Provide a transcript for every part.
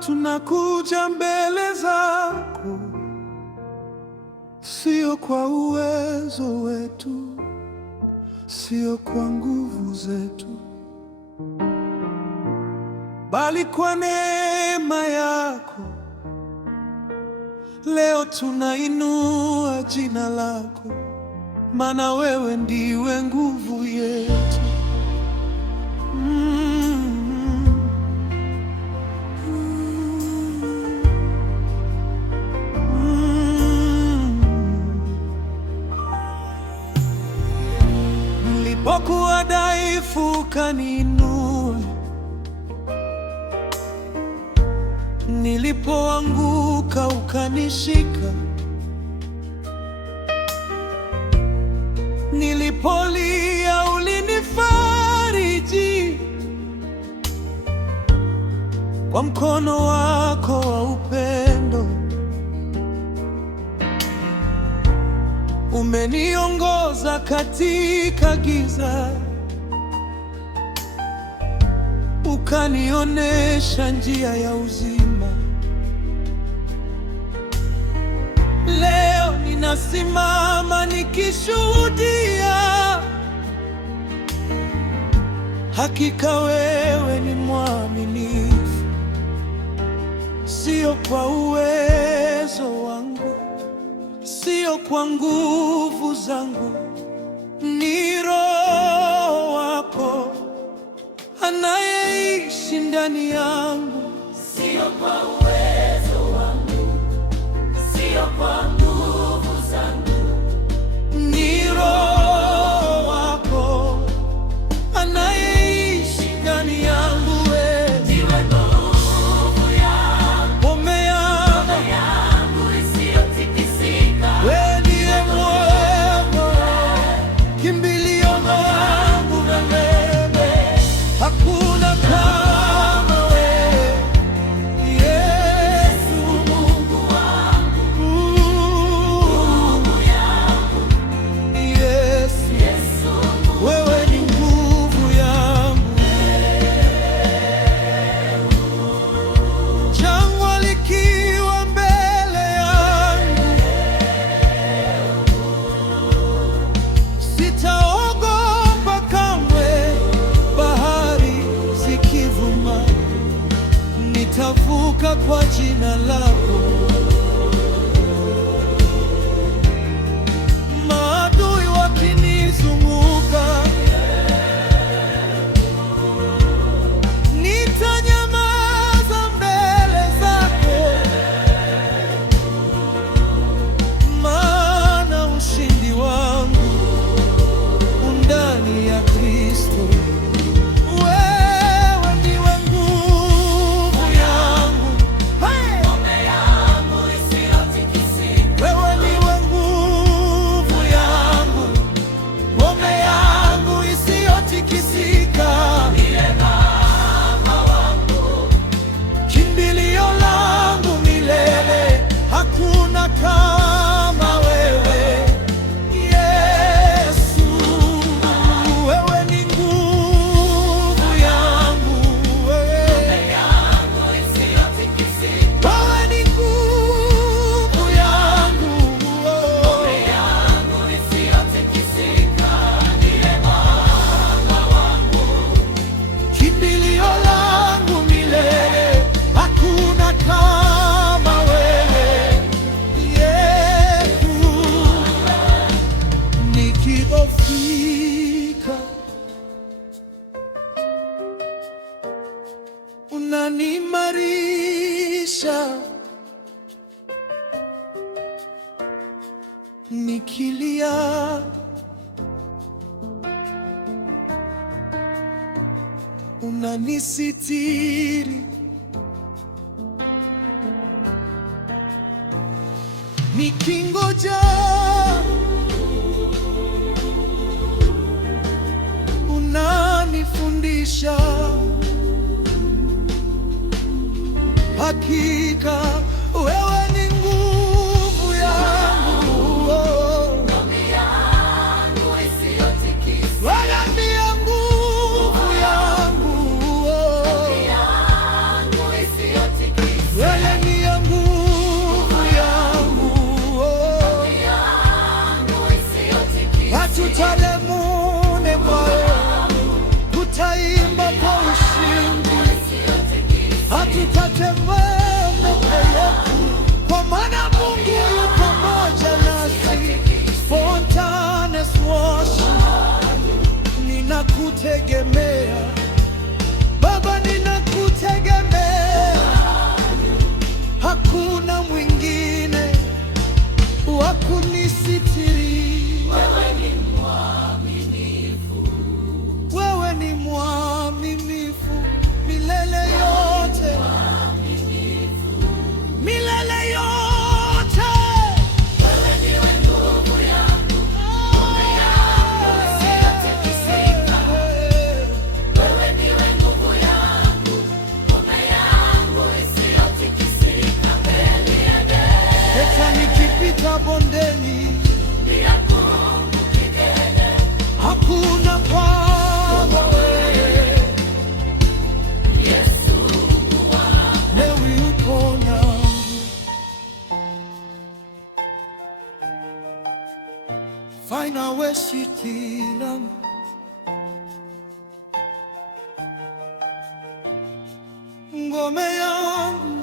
tunakuja mbele zako, sio kwa uwezo wetu, sio kwa nguvu zetu, bali kwa neema yako. Leo tunainua jina lako, maana wewe ndiwe nguvu yetu. Nilipokuwa dhaifu ukaniinua, nilipoanguka ukanishika, nilipolia ulinifariji. Kwa mkono wako wa upendo umeniongoza katika giza, ukanionesha njia ya uzima. Leo ninasimama nikishuhudia, hakika wewe ni mwaminifu. Sio kwa uwezo wangu, sio kwa nguvu zangu, ni Roho wako anayeishi ndani yangu. Sio kwa uwezo wangu, sio kwa nguvu zangu, ni Roho wako anayeishi ndani yangu. Ndiwe nguvu yangu, ngome yangu isiyotikisika. wewe ndiye mwema, kimbilio langu na wewe, hakuna kama wewe. Yesu Mungu wangu, nguvu yangu, Yesu, Yesu wewe ni nguvu yangu. Jangwa likiwa mbele yangu, sitaogopa kamwe. Bahari zikivuma, nitavuka kwa jina lako. Maadui wakinizunguka, nitanyamaza mbele zako, maana ushindi wangu undani ya Kristo. Wewe ndiwe nguvu yangu, ngome yangu isiyotikisika. wewe ndiwe nguvu yangu, ngome yangu isiyotikisika, Ndiye Baba wangu, kimbilio langu milele, hakuna kama wewe. Yesu, wewe ni nguvu yangu, ngome yangu isiyotikisika. wewe ni nguvu yangu, Ngome yangu isiyotikisika. Ndiye Baba wangu, kimbilio langu milele, hakuna kama wewe. Yesu, nikidhofika unaniimarisha, nikilia unanisitiri, nikingoja unanifundisha. Hakika wewe ni nguvu yangu, ngome yangu isiyotikisika. wewe ndiye nguvu yangu, Ngome yangu isiyotikisika. nikipita bondeni, hakuna kama wewe. Yesu Lewi upo nami, fanya we shiti langu, ngome yangu,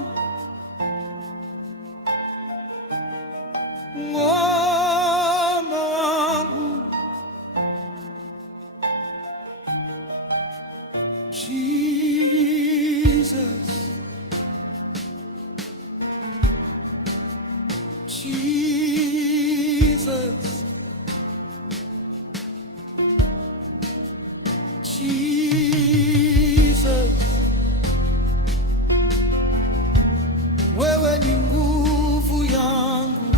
ngome wangu, Jesus, Jesus, Jesus, wewe ni nguvu yangu,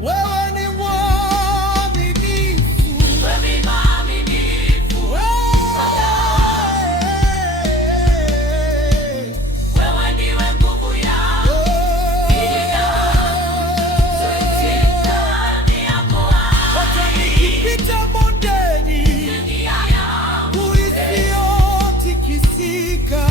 wewe ni mwaminifu, wewe ndiwe nguvu yangu, hata nikipita bondeni usiyotikisika.